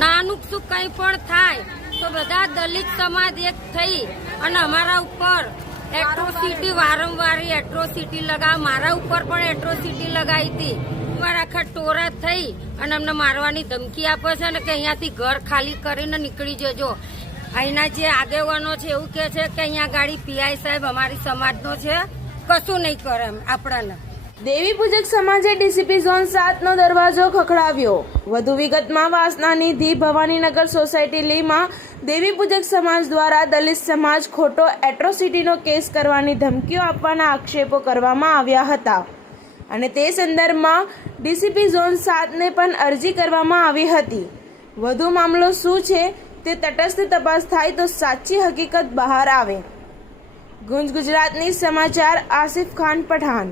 નાનું શું કંઈ પણ થાય, તો બધા દલિત સમાજ એક થઈ અને અમારા ઉપર એટ્રોસિટી વારંવાર એટ્રોસિટી લગાવ. મારા ઉપર પણ એટ્રોસિટી લગાવી હતી. મારા આખા ટોરા થઈ અને અમને મારવાની ધમકી આપે છે ને કે અહીંયાથી ઘર ખાલી કરીને નીકળી જજો. અહીંના જે આગેવાનો છે એવું કે છે કે અહીંયા ગાડી પીઆઈ સાહેબ અમારી સમાજનો છે. કશું નહીં કરે આપણાને. દેવી પૂજક સમાજે ડીસીપી ઝોન સાતનો દરવાજો ખખડાવ્યો. વધુ વિગતમાં વાસનાની ધી ભવાનીનગર સોસાયટી લીમાં દેવી પૂજક સમાજ દ્વારા દલિત સમાજ ખોટો એટ્રોસિટીનો કેસ કરવાની ધમકીઓ આપવાના આક્ષેપો કરવામાં આવ્યા હતા. અને તે સંદર્ભમાં ડીસીપી ઝોન સાતને પણ અરજી કરવામાં આવી હતી. વધુ મામલો શું છે તે તટસ્થ તપાસ થાય તો સાચી હકીકત બહાર આવે. ગુંજ ગુજરાતની સમાચાર આસિફ ખાન પઠાણ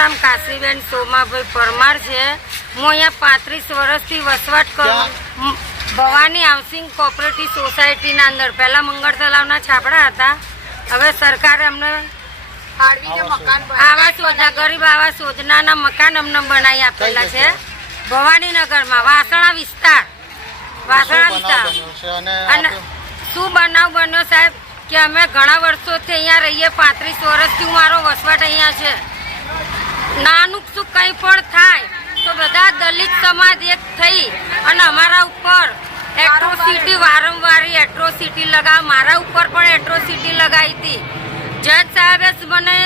નામ કાશીબેન સોમાભાઈ પરમાર છે. હું અહીંયા પાંત્રીસ વર્ષથી વસવાટ કરું. ભવાની હાઉસિંગ કોઓપરેટિવ સોસાયટીના અંદર. પહેલાં મંગળ તલાવના છાપડા હતા. હવે સરકારે અમને આવાસ યોજના. ગરીબ આવાસ યોજનાના મકાન અમને બનાવી આપેલા છે. ભવાનીનગરમાં વાસણા વિસ્તાર. વાસણા વિસ્તાર. અને શું બનાવ બન્યો સાહેબ? કે અમે ઘણા વર્ષોથી અહીંયા રહીએ પાંત્રીસ વર્ષથી હું મારો વસવાટ અહીંયા છે. નાનું શું કંઈ પણ થાય, તો બધા દલિત સમાજ એક થઈ અને અમારા ઉપર એટ્રોસિટી વારંવાર એટ્રોસિટી લગાવ. મારા ઉપર પણ એટ્રોસિટી લગાવી હતી. જજ સાહેબે મને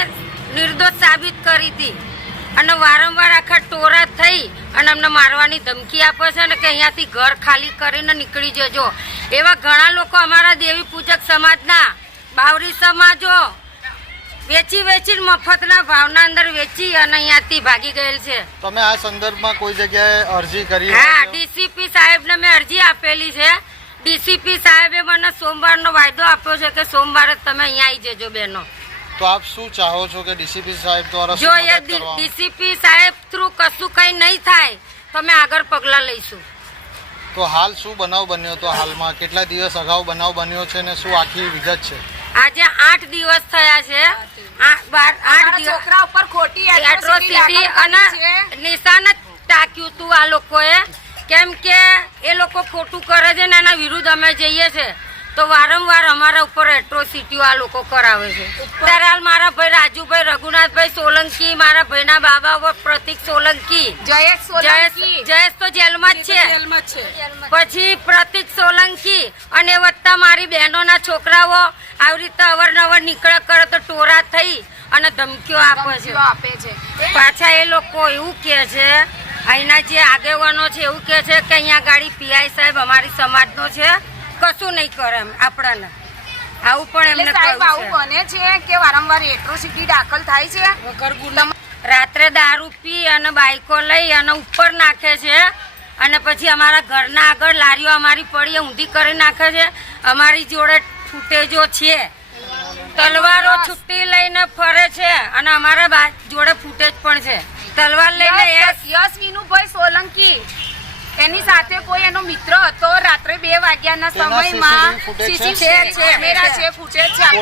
નિર્દોષ સાબિત કરી હતી. અને વારંવાર આખા ટોરા થઈ અને અમને મારવાની ધમકી આપે છે ને કે અહીંયાથી ઘર ખાલી કરીને નીકળી જજો. એવા ઘણા લોકો અમારા દેવી પૂજક સમાજના, બાવરી સમાજો વેચી વેચી મફતના ભાવના અંદર વેચી અને અહીંયાથી ભાગી ગયેલ છે. તમે આ સંદર્ભમાં કોઈ જગ્યાએ અરજી કરી હા ડીસીપી સાહેબને મેં અરજી આપેલી છે. ડીસીપી સાહેબે મને સોમવારનો વાયદો આપ્યો છે કે સોમવારે તમે અહીંયા આવી જજો બેનો. તો આપ શું ચાહો છો કે ડીસીપી સાહેબ દ્વારા જો એ ડીસીપી સાહેબ થ્રુ કશું કંઈ નહીં થાય તો અમે આગળ પગલાં લઈશું. તો હાલ શું બનાવ બન્યો? તો હાલમાં કેટલા દિવસ અગાઉ બનાવ બન્યો છે ને શું આખી વિગત છે? આજે આઠ દિવસ થયા છે. આઠ દિવસ છોકરા ઉપર ખોટી એટ્રોસિટી અને નિશાન જ ટાંક્યું તું આ લોકોએ. કેમ કે એ લોકો ખોટું કરે છે ને એના વિરુદ્ધ અમે જઈએ છે. તો વારંવાર અમારા ઉપર એટ્રોસિટીઓ આ લોકો કરાવે છે. અત્યારે હાલ મારા ભાઈ રાજુભાઈ રઘુનાથભાઈ સોલંકી મારા ભાઈના બાબા ઉપર પ્રતિક સોલંકી. જયેશ જયેશ સોલંકી. જયેશ તો જેલમાં જ છે. છે. પછી પ્રતિક સોલંકી અને વત્તા મારી બહેનોના છોકરાઓ આવી રીતે અવારનવાર નીકળે કરે તો ટોરા થઈ અને ધમકીઓ આપે છે. આપે છે. પાછા એ લોકો એવું કે છે અહીંના જે આગેવાનો છે એવું કે છે કે અહીંયા ગાડી પીઆઈ સાહેબ અમારી સમાજનો છે. કશું નહીં કરે એમ આપણાને. આવું પણ એમને સાહેબ આવું બને છે કે વારંવાર એટ્રોસિટી દાખલ થાય છે? રાત્રે દારૂ પી અને બાઈકો લઈ અને ઉપર નાખે છે અને પછી અમારા ઘરના આગળ લારીઓ અમારી પડી ઊંધી કરી નાખે છે. અમારી જોડે ફૂટેજો છે. તલવારો છુટ્ટી લઈને ફરે છે અને અમારા જોડે ફૂટેજ પણ છે. તલવાર લઈને એ યશ યશ વિનુભાઈ સોલંકી. એની સાથે કોઈ એનો મિત્ર હતો રાત્રે બે વાગ્યાના સમયમાં છે? છે, કેમેરા છે. ફૂટેજ છે